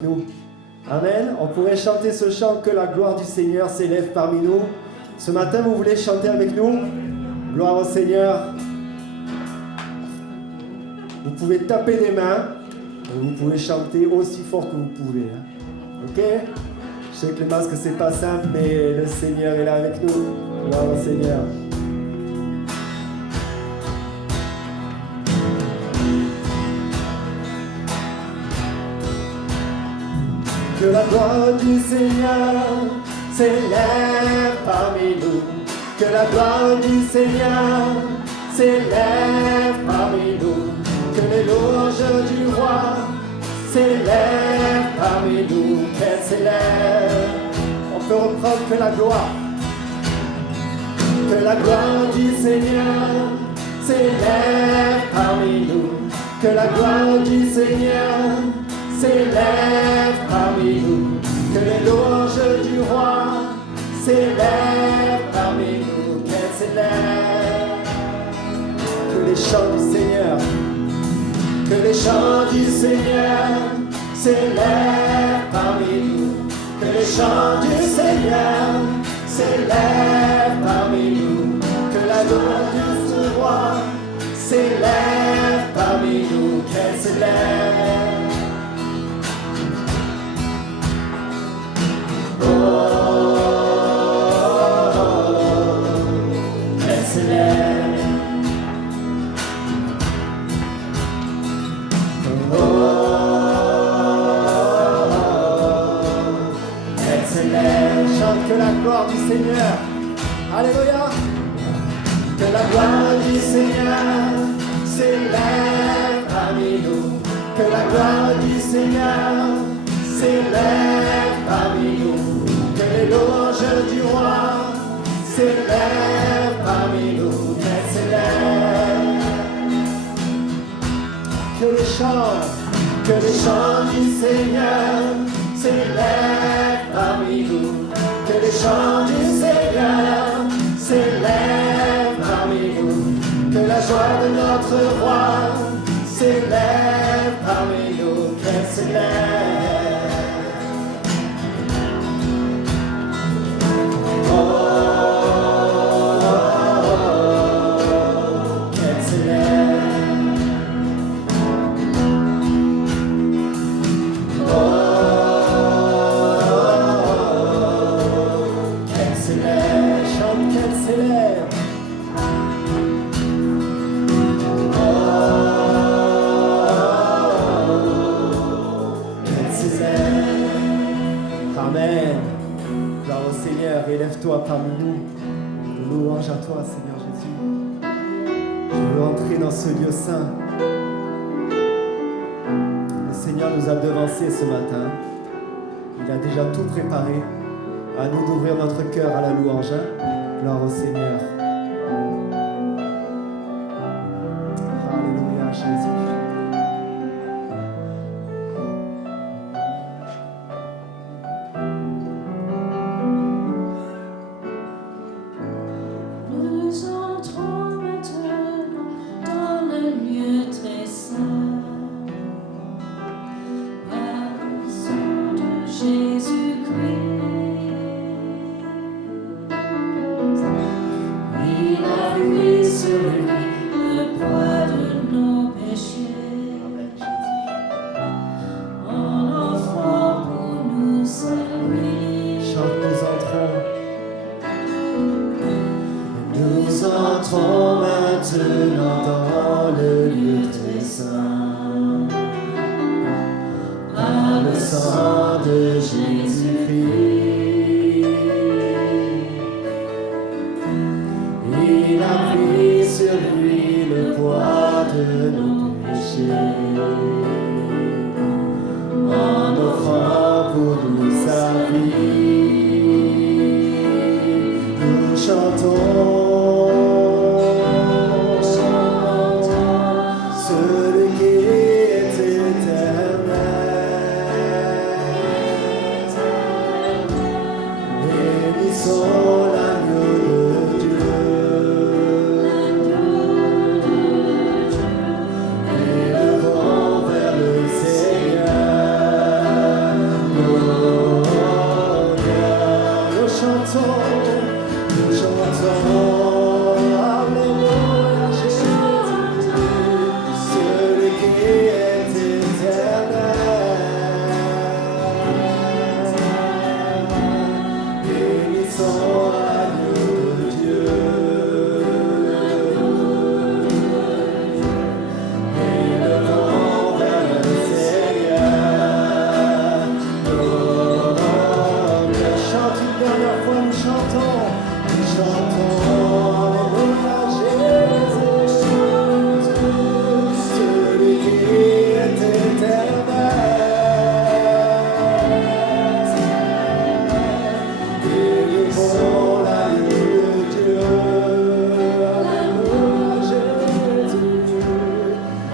nous. Amen. On pourrait chanter ce chant que la gloire du Seigneur s'élève parmi nous. Ce matin, vous voulez chanter avec nous? Gloire au Seigneur. Vous pouvez taper des mains et vous pouvez chanter aussi fort que vous pouvez. Ok? Je sais que le masque, c'est pas simple, mais le Seigneur est là avec nous. Gloire au Seigneur. Que la gloire du Seigneur s'élève parmi nous. Que la gloire du Seigneur s'élève parmi nous. Que les louanges du roi s'élèvent parmi nous. Qu'elle s'élève. On peut reprendre que la gloire. Que la gloire du Seigneur s'élève parmi nous. Que la gloire du Seigneur s'élève parmi nous, que les louanges du roi s'élèvent parmi nous, qu'elles s'élèvent, que les chants du Seigneur, que les chants du Seigneur s'élèvent parmi nous, que les chants du Seigneur s'élèvent parmi nous, que la louange du roi s'élève parmi nous, qu'elles s'élèvent. Que la gloire du Seigneur, alléluia, que la gloire du Seigneur s'élève parmi nous, que la gloire du Seigneur s'élève parmi nous, que les louanges du roi s'élèvent parmi nous, qu'elles s'élèvent, que les chants du Seigneur s'élèvent parmi nous. Que les chants du Seigneur s'élèvent parmi nous. Que la joie de notre roi s'élève parmi nous. Qu'elle s'élève. Qu'elle s'élève. Élève-toi parmi nous. Louange à toi, Seigneur Jésus. Je veux entrer dans ce lieu saint. Le Seigneur nous a devancés ce matin. Il a déjà tout préparé. À nous d'ouvrir notre cœur à la louange. Gloire au Seigneur. Alléluia, Jésus. Alléluia, Jésus, celui qui est éternel. Bénissons l'agneau de Dieu. Élevons vers le Seigneur nos cœurs. Chante une dernière fois, nous chantons. Nous chantons, Alléluia, Jésus, celui qui est éternel. Élevons l'agneau de Dieu. Alléluia, Jésus.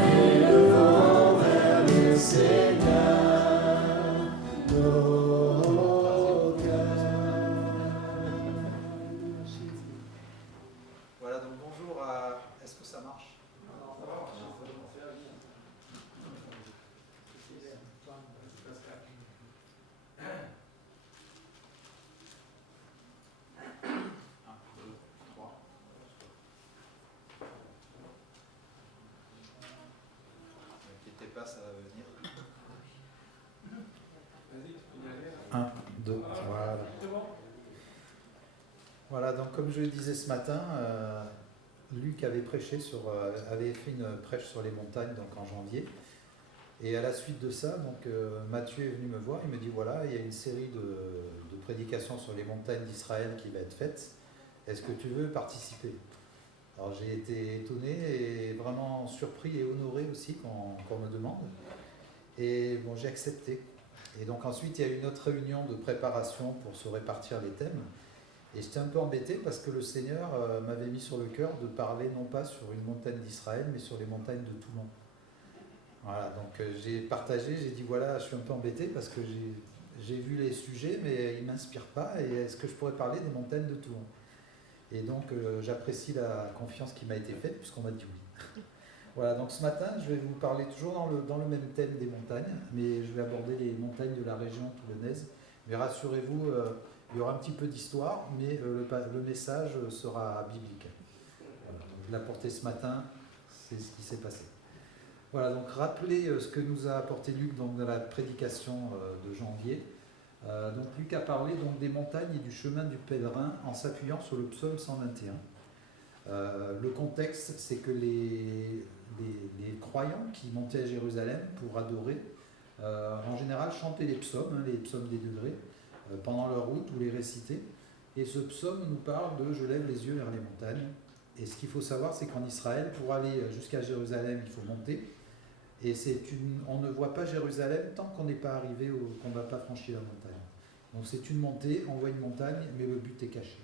Élevons vers le Seigneur nos cœurs. Voilà, donc bonjour à... Est-ce que ça marche? Un, deux, trois. Ne inquiétez pas, ça va venir. 1, 2, voilà. Voilà, donc comme je le disais ce matin, Luc avait avait fait une prêche sur les montagnes donc en janvier. Et à la suite de ça, donc Mathieu est venu me voir, il me dit voilà, il y a une série de prédications sur les montagnes d'Israël qui va être faite. Est-ce que tu veux participer? Alors j'ai été étonné et vraiment surpris et honoré aussi qu'on me demande. Et bon, j'ai accepté. Et donc ensuite, il y a eu une autre réunion de préparation pour se répartir les thèmes. Et j'étais un peu embêté parce que le Seigneur m'avait mis sur le cœur de parler non pas sur une montagne d'Israël, mais sur les montagnes de Toulon. Voilà, donc j'ai partagé, j'ai dit voilà, je suis un peu embêté parce que j'ai vu les sujets, mais ils ne m'inspirent pas. Et est-ce que je pourrais parler des montagnes de Toulon? Et donc j'apprécie la confiance qui m'a été faite puisqu'on m'a dit oui. Voilà, donc ce matin, je vais vous parler toujours dans le même thème des montagnes, mais je vais aborder les montagnes de la région toulonnaise. Mais rassurez-vous, il y aura un petit peu d'histoire, mais le message sera biblique. Voilà, donc je l'ai apporté ce matin, c'est ce qui s'est passé. Voilà, donc rappelez ce que nous a apporté Luc dans la prédication de janvier. Donc Luc a parlé donc, des montagnes et du chemin du pèlerin en s'appuyant sur le psaume 121. Le contexte, c'est que les croyants qui montaient à Jérusalem pour adorer, en général chantaient les psaumes des degrés, pendant leur route ou les récitaient. Et ce psaume nous parle de « Je lève les yeux vers les montagnes ». Et ce qu'il faut savoir, c'est qu'en Israël, pour aller jusqu'à Jérusalem, il faut monter. Et on ne voit pas Jérusalem tant qu'on n'est pas arrivé, qu'on ne va pas franchir la montagne. Donc c'est une montée, on voit une montagne, mais le but est caché.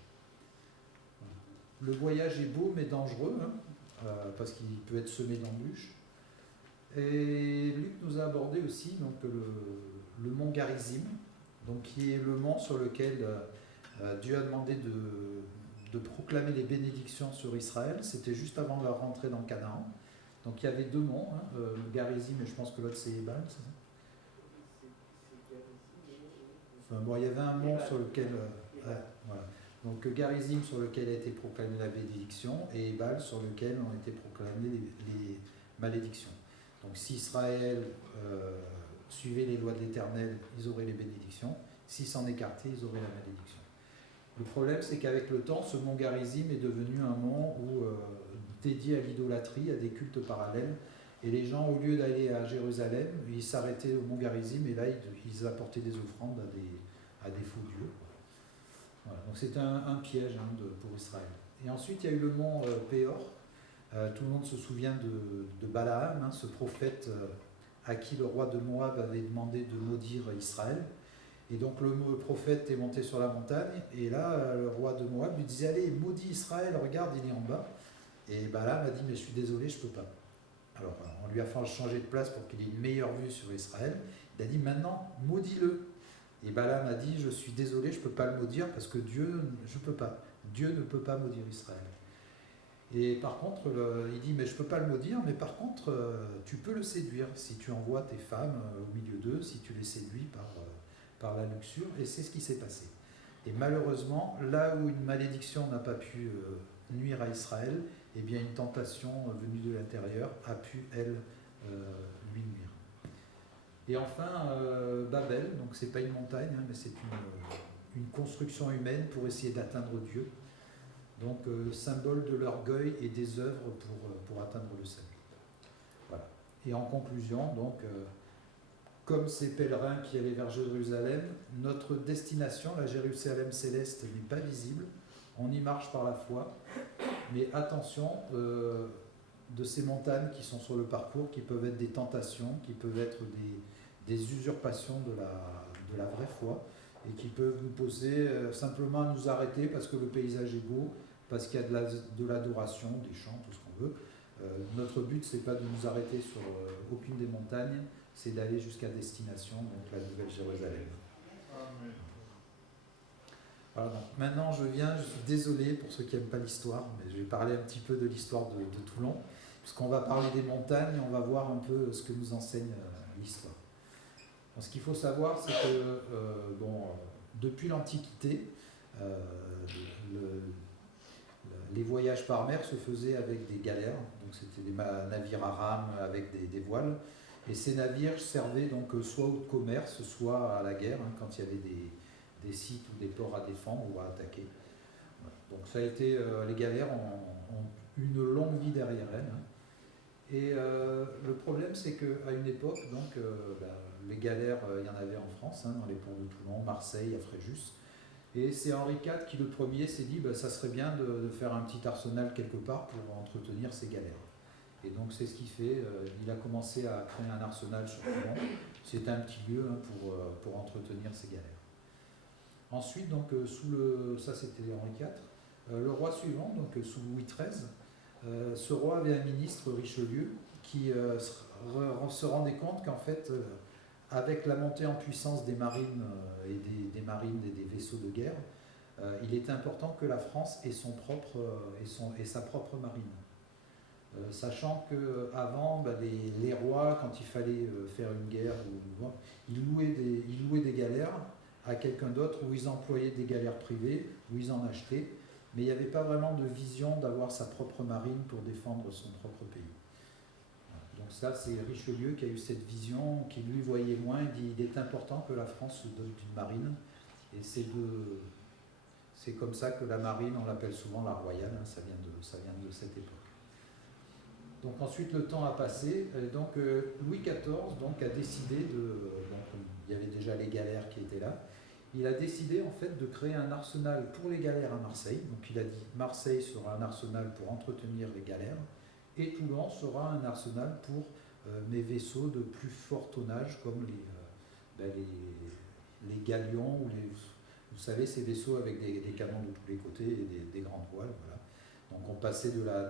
Le voyage est beau mais dangereux, parce qu'il peut être semé d'embûches. Et Luc nous a abordé aussi donc, le mont Garizim, donc, qui est le mont sur lequel Dieu a demandé de proclamer les bénédictions sur Israël. C'était juste avant leur rentrée dans Canaan. Donc il y avait deux monts, le Garizim et je pense que l'autre c'est Ebal, c'est ça? Enfin, bon, il y avait un mont sur lequel... voilà. Donc Garizim sur lequel a été proclamée la bénédiction et Ebal sur lequel ont été proclamées les malédictions. Donc si Israël suivait les lois de l'Éternel, ils auraient les bénédictions. S'ils s'en écartaient, ils auraient la malédiction. Le problème, c'est qu'avec le temps, ce mont Garizim est devenu un mont dédié à l'idolâtrie, à des cultes parallèles. Et les gens, au lieu d'aller à Jérusalem, ils s'arrêtaient au mont Garizim et là, ils apportaient des offrandes à des faux dieux. Voilà, donc c'était un piège pour Israël. Et ensuite, il y a eu le mont Péor. Tout le monde se souvient de Balaam, ce prophète à qui le roi de Moab avait demandé de maudire Israël. Et donc le prophète est monté sur la montagne, et là, le roi de Moab lui disait « Allez, maudis Israël, regarde, il est en bas ». Et Balaam a dit « Mais je suis désolé, je ne peux pas ». Alors, on lui a fait changer de place pour qu'il ait une meilleure vue sur Israël. Il a dit « Maintenant, maudis-le ». Et Balaam a dit « Je suis désolé, je ne peux pas le maudire parce que Dieu, je ne peux pas. Dieu ne peut pas maudire Israël. » Et par contre, il dit « Mais je ne peux pas le maudire, mais par contre, tu peux le séduire si tu envoies tes femmes au milieu d'eux, si tu les séduis par la luxure. » Et c'est ce qui s'est passé. Et malheureusement, là où une malédiction n'a pas pu nuire à Israël, eh bien une tentation venue de l'intérieur a pu, elle, lui nuire. Et enfin, Babel, donc c'est pas une montagne, hein, mais c'est une construction humaine pour essayer d'atteindre Dieu. Donc symbole de l'orgueil et des œuvres pour atteindre le salut. Voilà. Et en conclusion, donc, comme ces pèlerins qui allaient vers Jérusalem, notre destination, la Jérusalem céleste, n'est pas visible. On y marche par la foi, mais attention de ces montagnes qui sont sur le parcours, qui peuvent être des tentations, qui peuvent être des usurpations de la vraie foi, et qui peuvent nous poser simplement à nous arrêter parce que le paysage est beau, parce qu'il y a de l'adoration, des chants, tout ce qu'on veut. Notre but, c'est pas de nous arrêter sur aucune des montagnes, c'est d'aller jusqu'à destination, donc la Nouvelle Jérusalem. Voilà, donc maintenant je suis désolé pour ceux qui n'aiment pas l'histoire, mais je vais parler un petit peu de l'histoire de Toulon, puisqu'on va parler des montagnes et on va voir un peu ce que nous enseigne l'histoire. Donc, ce qu'il faut savoir, c'est que depuis l'Antiquité, les voyages par mer se faisaient avec des galères, donc c'était des navires à rames avec des voiles, et ces navires servaient donc soit au commerce, soit à la guerre, hein, quand il y avait des sites ou des ports à défendre ou à attaquer. Donc ça a été, les galères ont une longue vie derrière elles. Hein. Et le problème, c'est qu'à une époque, donc, les galères, il y en avait en France, hein, dans les ports de Toulon, Marseille, à Fréjus. Et c'est Henri IV qui, le premier, s'est dit ça serait bien de faire un petit arsenal quelque part pour entretenir ces galères. Et donc c'est ce qu'il fait. Il a commencé à créer un arsenal sur Toulon. C'était un petit lieu, hein, pour entretenir ces galères. Ensuite, donc, ça c'était Henri IV. Le roi suivant, donc sous Louis XIII, ce roi avait un ministre, Richelieu, qui se rendait compte qu'en fait, avec la montée en puissance des marines et des vaisseaux de guerre, il était important que la France ait sa propre marine. Sachant qu'avant, les rois, quand il fallait faire une guerre, ils louaient des galères à quelqu'un d'autre, où ils employaient des galères privées, où ils en achetaient, mais il n'y avait pas vraiment de vision d'avoir sa propre marine pour défendre son propre pays. Donc ça, c'est Richelieu qui a eu cette vision, qui lui voyait loin, il dit il est important que la France se dote d'une marine, et c'est comme ça que la marine, on l'appelle souvent la royale, hein, ça vient de cette époque. Donc ensuite le temps a passé, et donc Louis XIV donc, a décidé il y avait déjà les galères qui étaient là, il a décidé en fait de créer un arsenal pour les galères à Marseille. Donc il a dit Marseille sera un arsenal pour entretenir les galères, et Toulon sera un arsenal pour mes vaisseaux de plus fort tonnage comme les galions, ou vous savez, ces vaisseaux avec des canons de tous les côtés et des grandes voiles. Voilà. Donc on passait de la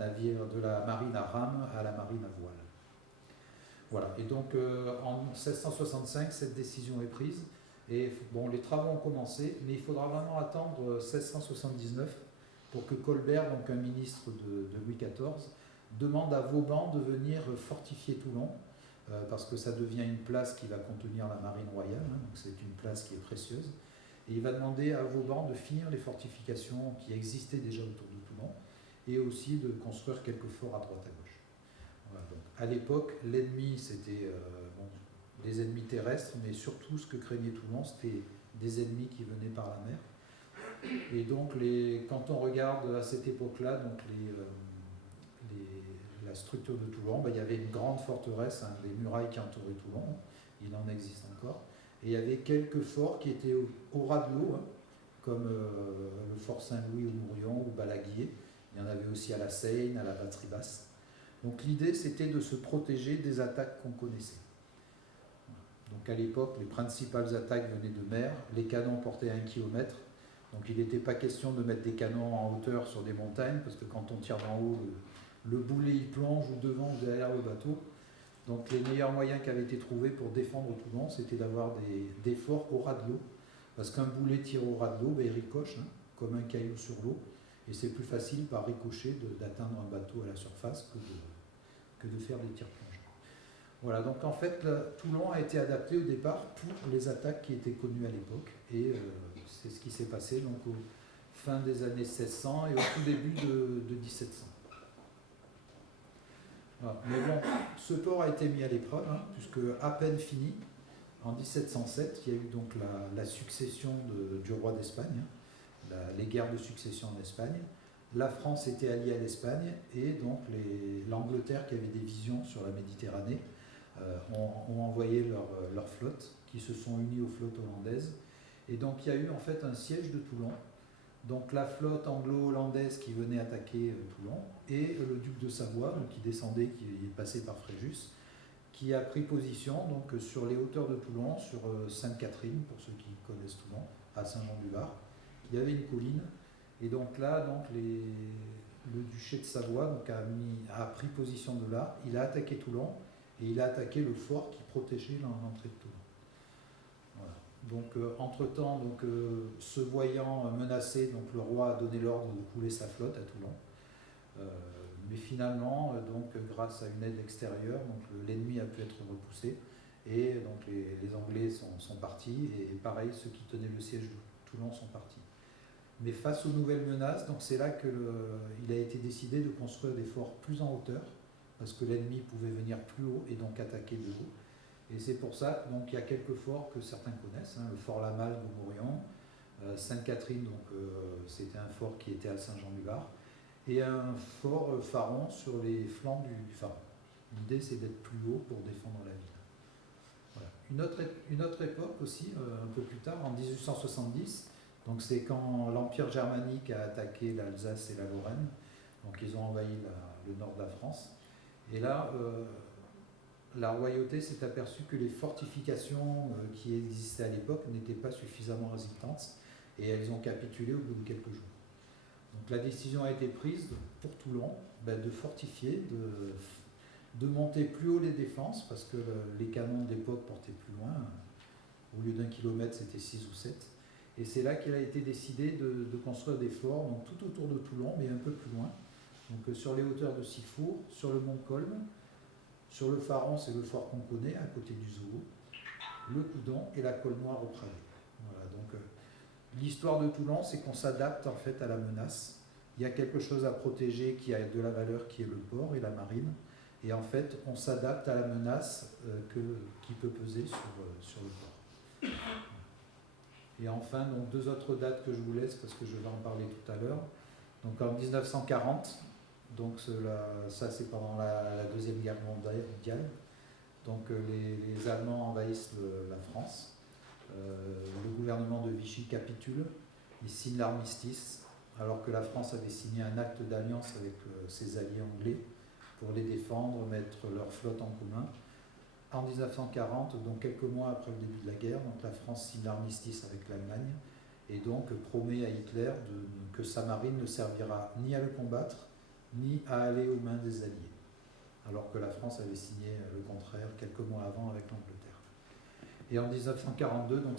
marine à rame à la marine à voile. Voilà. Et donc en 1665, cette décision est prise. Et bon, les travaux ont commencé, mais il faudra vraiment attendre 1679 pour que Colbert, donc un ministre de Louis XIV, demande à Vauban de venir fortifier Toulon, parce que ça devient une place qui va contenir la marine royale, hein, donc c'est une place qui est précieuse. Et il va demander à Vauban de finir les fortifications qui existaient déjà autour de Toulon, et aussi de construire quelques forts à droite à gauche. Voilà, donc, à l'époque, l'ennemi, c'était des ennemis terrestres, mais surtout ce que craignait Toulon, c'était des ennemis qui venaient par la mer. Et donc, quand on regarde à cette époque-là, donc la structure de Toulon, il y avait une grande forteresse, hein, des murailles qui entouraient Toulon, il en existe encore, et il y avait quelques forts qui étaient au ras de l'eau, hein, comme le fort Saint-Louis au Mourion ou Balaguier. Il y en avait aussi à la Seine, à la Batterie Basse. Donc l'idée, c'était de se protéger des attaques qu'on connaissait. Donc à l'époque, les principales attaques venaient de mer, les canons portaient 1 km, donc il n'était pas question de mettre des canons en hauteur sur des montagnes, parce que quand on tire d'en haut, le boulet il plonge ou devant ou derrière le bateau. Donc les meilleurs moyens qui avaient été trouvés pour défendre Toulon, c'était d'avoir des forts au ras de l'eau, parce qu'un boulet tiré au ras de l'eau, il ricoche, hein, comme un caillou sur l'eau, et c'est plus facile par ricochet d'atteindre un bateau à la surface que de faire des tirs plongeurs. Voilà, donc en fait, Toulon a été adapté au départ pour les attaques qui étaient connues à l'époque, et c'est ce qui s'est passé donc au fin des années 1600 et au tout début de 1700. Voilà. Mais bon, ce port a été mis à l'épreuve, hein, puisque à peine fini, en 1707, il y a eu donc la succession du roi d'Espagne, hein, les guerres de succession en Espagne. La France était alliée à l'Espagne, et donc l'Angleterre, qui avait des visions sur la Méditerranée, ont envoyé leur flotte, qui se sont unies aux flottes hollandaises. Et donc il y a eu en fait un siège de Toulon. Donc la flotte anglo-hollandaise qui venait attaquer Toulon, et le duc de Savoie, donc, qui descendait, qui est passé par Fréjus, qui a pris position donc, sur les hauteurs de Toulon, sur Sainte-Catherine, pour ceux qui connaissent Toulon, à Saint-Jean-du-Var. Il y avait une colline, et donc là, donc, le duché de Savoie donc, a pris position de là, il a attaqué Toulon, et il a attaqué le fort qui protégeait l'entrée de Toulon. Voilà. Donc, entre-temps, donc, se voyant menacé, donc, le roi a donné l'ordre de couler sa flotte à Toulon. Mais finalement, donc, grâce à une aide extérieure, l'ennemi a pu être repoussé, et donc, les Anglais sont partis, et pareil, ceux qui tenaient le siège de Toulon sont partis. Mais face aux nouvelles menaces, donc c'est là qu'il a été décidé de construire des forts plus en hauteur, parce que l'ennemi pouvait venir plus haut et donc attaquer de haut. Et c'est pour ça qu'il y a quelques forts que certains connaissent, hein, le fort Lamal de Mourion, Sainte-Catherine, c'était un fort qui était à Saint-Jean-du-Var, et un fort Faron sur les flancs du Faron. L'idée, c'est d'être plus haut pour défendre la ville. Voilà. Une autre époque aussi, un peu plus tard, en 1870, donc c'est quand l'Empire germanique a attaqué l'Alsace et la Lorraine, donc ils ont envahi le nord de la France. Et là, la royauté s'est aperçue que les fortifications qui existaient à l'époque n'étaient pas suffisamment résistantes, et elles ont capitulé au bout de quelques jours. Donc la décision a été prise pour Toulon de fortifier, de monter plus haut les défenses, parce que les canons de l'époque portaient plus loin. Au lieu d'1 kilomètre, c'était 6 ou 7. Et c'est là qu'il a été décidé de construire des forts, donc tout autour de Toulon, mais un peu plus loin. Donc sur les hauteurs de Sifour, sur le mont Colme, sur le Faron, c'est le fort qu'on connaît, à côté du Zoo, le Coudon et la Colle Noire au Pralé. Voilà, donc l'histoire de Toulon, c'est qu'on s'adapte en fait à la menace. Il y a quelque chose à protéger qui a de la valeur, qui est le port et la marine. Et en fait, on s'adapte à la menace qui peut peser sur le port. Et enfin, donc, 2 autres dates que je vous laisse, parce que je vais en parler tout à l'heure. Donc en 1940, donc ça c'est pendant la Deuxième Guerre mondiale, donc les Allemands envahissent la France. Le gouvernement de Vichy capitule, il signe l'armistice, alors que la France avait signé un acte d'alliance avec ses alliés anglais pour les défendre, mettre leur flotte en commun. En 1940, donc quelques mois après le début de la guerre, donc la France signe l'armistice avec l'Allemagne, et donc promet à Hitler que sa marine ne servira ni à le combattre, ni à aller aux mains des Alliés, alors que la France avait signé le contraire quelques mois avant avec l'Angleterre. Et en 1942, donc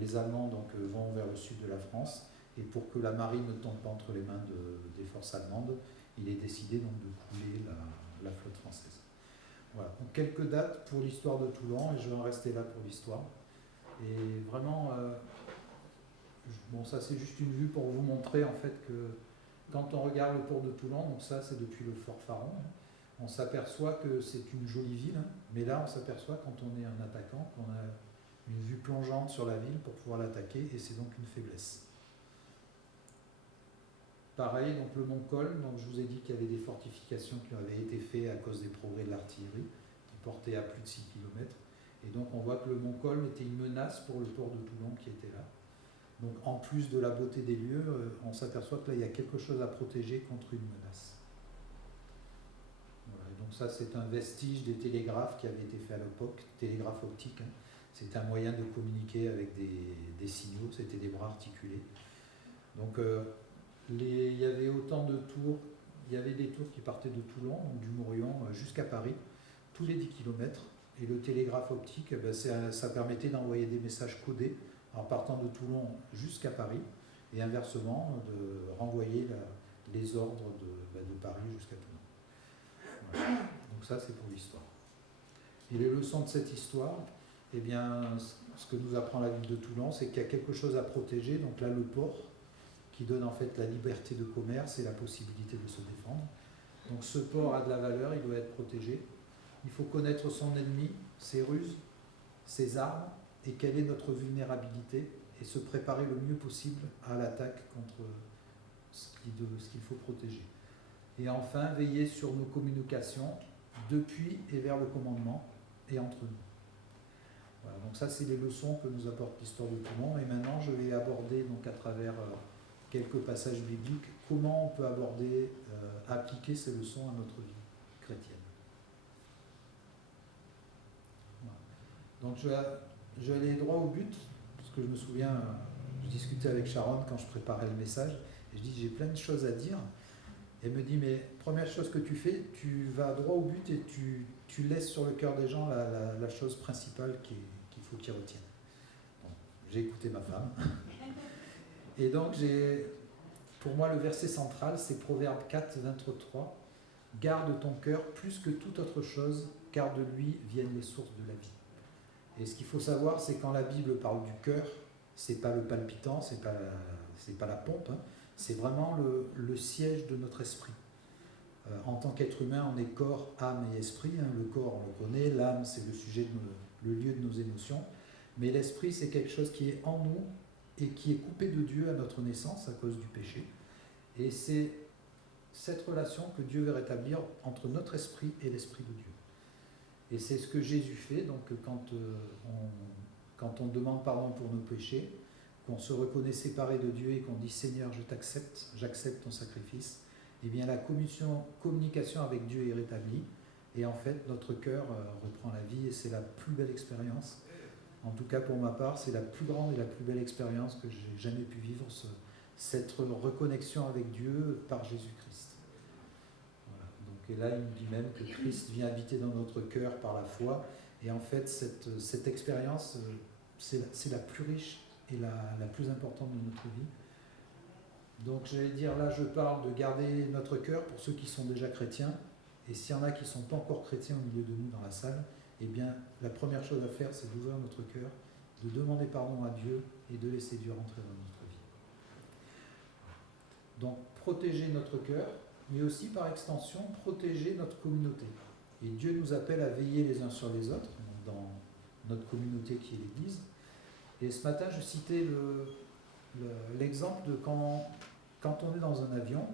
les Allemands vont vers le sud de la France, et pour que la marine ne tombe pas entre les mains des forces allemandes, il est décidé donc de couler la flotte française. Voilà, donc quelques dates pour l'histoire de Toulon, et je vais en rester là pour l'histoire. Et vraiment, bon, ça c'est juste une vue pour vous montrer en fait que quand on regarde le port de Toulon, donc ça c'est depuis le fort Faron, on s'aperçoit que c'est une jolie ville, hein, mais là on s'aperçoit quand on est un attaquant qu'on a une vue plongeante sur la ville pour pouvoir l'attaquer, et c'est donc une faiblesse. Pareil, donc le mont Colme, donc je vous ai dit qu'il y avait des fortifications qui avaient été faites à cause des progrès de l'artillerie, qui portaient à plus de 6 km. Et donc on voit que le mont Colme était une menace pour le port de Toulon qui était là. Donc en plus de la beauté des lieux, on s'aperçoit que là il y a quelque chose à protéger contre une menace. Voilà, donc ça c'est un vestige des télégraphes qui avaient été faits à l'époque, télégraphe optique. Hein. C'était un moyen de communiquer avec des signaux, c'était des bras articulés. Donc il y avait autant de tours, il y avait des tours qui partaient de Toulon, donc du Mourion, jusqu'à Paris, tous les 10 km. Et le télégraphe optique, ça permettait d'envoyer des messages codés en partant de Toulon jusqu'à Paris, et inversement, de renvoyer les ordres de Paris jusqu'à Toulon. Voilà. Donc ça, c'est pour l'histoire. Et les leçons de cette histoire, eh bien, ce que nous apprend la ville de Toulon, c'est qu'il y a quelque chose à protéger. Donc là, le port, qui donne en fait la liberté de commerce et la possibilité de se défendre. Donc ce port a de la valeur, il doit être protégé. Il faut connaître son ennemi, ses ruses, ses armes, et quelle est notre vulnérabilité, et se préparer le mieux possible à l'attaque contre ce qu'il faut protéger. Et enfin, veiller sur nos communications depuis et vers le commandement et entre nous. Voilà, donc ça, c'est les leçons que nous apporte l'histoire de Toulon. Et maintenant, je vais aborder, donc, à travers quelques passages bibliques, comment on peut aborder, appliquer ces leçons à notre vie chrétienne. Voilà. Donc, je vais aller droit au but, parce que je me souviens, je discutais avec Sharon quand je préparais le message, et je dis, j'ai plein de choses à dire. Elle me dit, mais première chose que tu fais, tu vas droit au but et tu laisses sur le cœur des gens la chose principale qu'il faut qu'ils retiennent. Donc, j'ai écouté ma femme. Et donc, pour moi, le verset central, c'est Proverbe 4, 23. « Garde ton cœur plus que toute autre chose, car de lui viennent les sources de la vie. » Et ce qu'il faut savoir, c'est quand la Bible parle du cœur, c'est pas le palpitant, c'est pas la pompe, hein. C'est vraiment le siège de notre esprit. En tant qu'être humain, on est corps, âme et esprit. Hein. Le corps, on le connaît. L'âme, c'est le lieu de nos émotions. Mais l'esprit, c'est quelque chose qui est en nous et qui est coupé de Dieu à notre naissance à cause du péché. Et c'est cette relation que Dieu veut rétablir entre notre esprit et l'esprit de Dieu. Et c'est ce que Jésus fait. Donc, quand on demande pardon pour nos péchés, qu'on se reconnaît séparé de Dieu et qu'on dit « Seigneur, je t'accepte, j'accepte ton sacrifice », eh bien la communication avec Dieu est rétablie et en fait notre cœur reprend la vie et c'est la plus belle expérience. En tout cas pour ma part, c'est la plus grande et la plus belle expérience que j'ai jamais pu vivre, cette reconnexion avec Dieu par Jésus-Christ. Voilà. Donc, et là il me dit même que Christ vient habiter dans notre cœur par la foi et en fait cette expérience c'est la plus riche et la plus importante de notre vie. Donc j'allais dire, là je parle de garder notre cœur pour ceux qui sont déjà chrétiens, et s'il y en a qui ne sont pas encore chrétiens au milieu de nous dans la salle, eh bien la première chose à faire c'est d'ouvrir notre cœur, de demander pardon à Dieu et de laisser Dieu rentrer dans notre vie. Donc protéger notre cœur, mais aussi par extension protéger notre communauté. Et Dieu nous appelle à veiller les uns sur les autres, dans notre communauté qui est l'Église. Et ce matin, je citais l'exemple de quand on est dans un avion,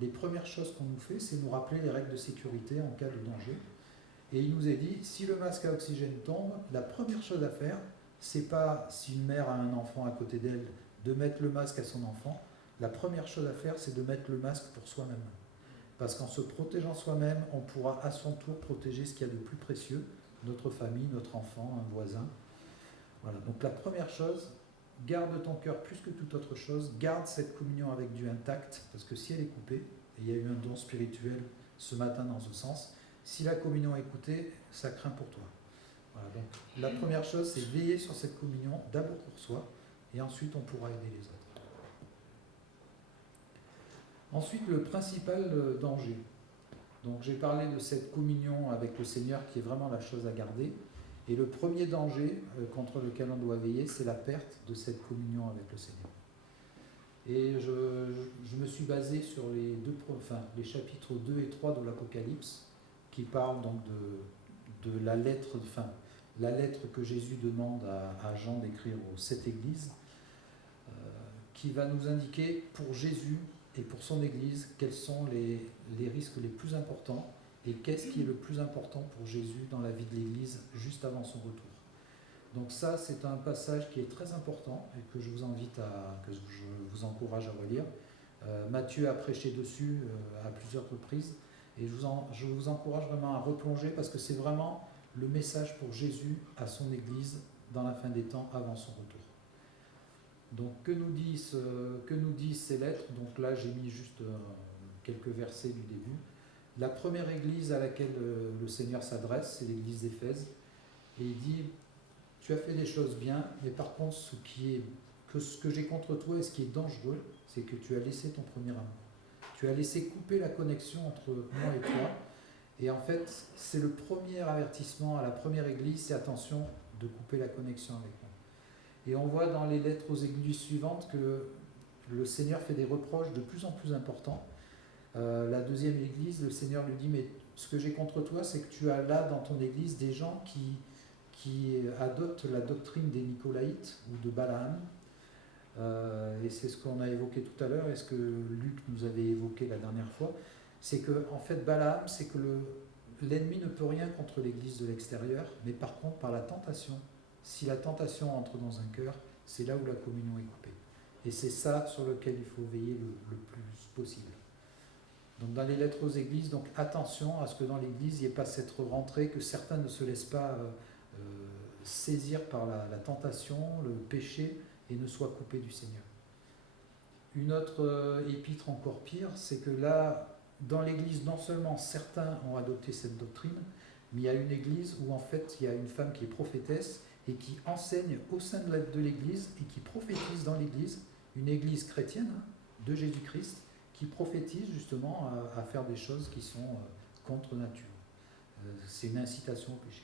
les premières choses qu'on nous fait, c'est nous rappeler les règles de sécurité en cas de danger. Et il nous est dit, si le masque à oxygène tombe, la première chose à faire, c'est pas, si une mère a un enfant à côté d'elle, de mettre le masque à son enfant. La première chose à faire, c'est de mettre le masque pour soi-même. Parce qu'en se protégeant soi-même, on pourra à son tour protéger ce qu'il y a de plus précieux, notre famille, notre enfant, un voisin. Voilà, donc la première chose, garde ton cœur plus que toute autre chose, garde cette communion avec Dieu intacte, parce que si elle est coupée, et il y a eu un don spirituel ce matin dans ce sens, si la communion est coupée, ça craint pour toi. Voilà, donc la première chose, c'est veiller sur cette communion, d'abord pour soi, et ensuite on pourra aider les autres. Ensuite, le principal danger. Donc j'ai parlé de cette communion avec le Seigneur qui est vraiment la chose à garder. Et le premier danger contre lequel on doit veiller, c'est la perte de cette communion avec le Seigneur. Et je me suis basé sur les chapitres 2 et 3 de l'Apocalypse, qui parlent donc de la lettre que Jésus demande à Jean d'écrire aux 7 églises, qui va nous indiquer pour Jésus et pour son Église quels sont les risques les plus importants et qu'est-ce qui est le plus important pour Jésus dans la vie de l'Église juste avant son retour. Donc ça, c'est un passage qui est très important et que je vous encourage à relire. Matthieu a prêché dessus à plusieurs reprises et je vous encourage vraiment à replonger parce que c'est vraiment le message pour Jésus à son Église dans la fin des temps avant son retour. Donc que nous disent ces lettres? Donc là j'ai mis juste quelques versets du début. La première église à laquelle le Seigneur s'adresse, c'est l'église d'Éphèse, et il dit « Tu as fait des choses bien, mais par contre ce que j'ai contre toi et ce qui est dangereux, c'est que tu as laissé ton premier amour. Tu as laissé couper la connexion entre moi et toi, Et en fait, c'est le premier avertissement à la première église, c'est attention de couper la connexion avec moi. Et on voit dans les lettres aux églises suivantes que le Seigneur fait des reproches de plus en plus importants. La deuxième église, le Seigneur lui dit, mais ce que j'ai contre toi, c'est que tu as là dans ton église des gens qui adoptent la doctrine des Nicolaïtes ou de Balaam. Et c'est ce qu'on a évoqué tout à l'heure, et ce que Luc nous avait évoqué la dernière fois, c'est que en fait Balaam, c'est que l'ennemi ne peut rien contre l'église de l'extérieur, mais par contre par la tentation, si la tentation entre dans un cœur, c'est là où la communion est coupée. Et c'est ça sur lequel il faut veiller le plus possible. Donc dans les lettres aux églises, donc attention à ce que dans l'église, il n'y ait pas cette rentrée, que certains ne se laissent pas saisir par la tentation, le péché, et ne soient coupés du Seigneur. Une autre épître encore pire, c'est que là, dans l'église, non seulement certains ont adopté cette doctrine, mais il y a une église où en fait il y a une femme qui est prophétesse et qui enseigne au sein de l'église et qui prophétise dans l'église, une église chrétienne de Jésus-Christ, qui prophétise justement à faire des choses qui sont contre nature. C'est une incitation au péché.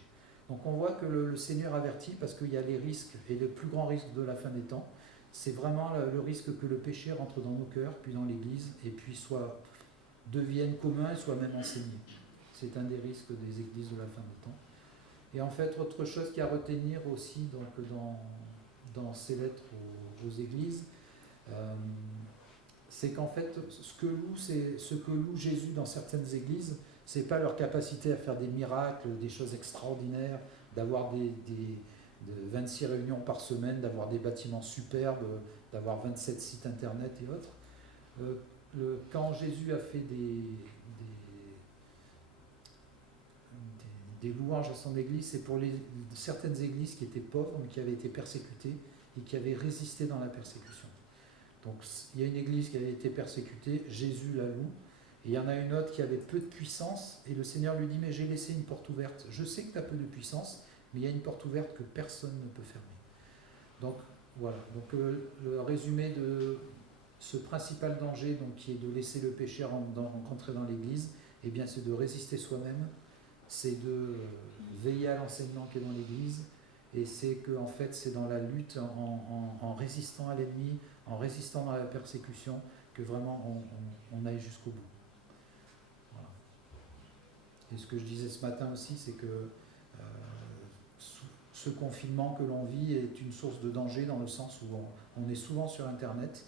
Donc on voit que le Seigneur avertit parce qu'il y a les risques, et le plus grand risque de la fin des temps, c'est vraiment le risque que le péché rentre dans nos cœurs, puis dans l'Église, et puis soit devienne commun, soit même enseigné. C'est un des risques des églises de la fin des temps. Et en fait, autre chose qu'il y a à retenir aussi donc, dans ces lettres aux églises, c'est qu'en fait, ce que loue Jésus dans certaines églises, c'est pas leur capacité à faire des miracles, des choses extraordinaires, d'avoir de 26 réunions par semaine, d'avoir des bâtiments superbes, d'avoir 27 sites internet et autres. Quand Jésus a fait des louanges à son église, c'est pour certaines églises qui étaient pauvres, mais qui avaient été persécutées et qui avaient résisté dans la persécution. Donc il y a une église qui avait été persécutée, Jésus la loue. Et il y en a une autre qui avait peu de puissance, et le Seigneur lui dit, mais j'ai laissé une porte ouverte. Je sais que tu as peu de puissance, mais il y a une porte ouverte que personne ne peut fermer. Donc voilà, donc le résumé de ce principal danger, donc, qui est de laisser le péché rentrer dans l'Église, eh bien c'est de résister soi-même, c'est de veiller à l'enseignement qui est dans l'Église, et c'est que en fait c'est dans la lutte, en résistant à l'ennemi, en résistant dans la persécution, que vraiment on aille jusqu'au bout. Et ce que je disais ce matin aussi, c'est que ce confinement que l'on vit est une source de danger dans le sens où on est souvent sur Internet.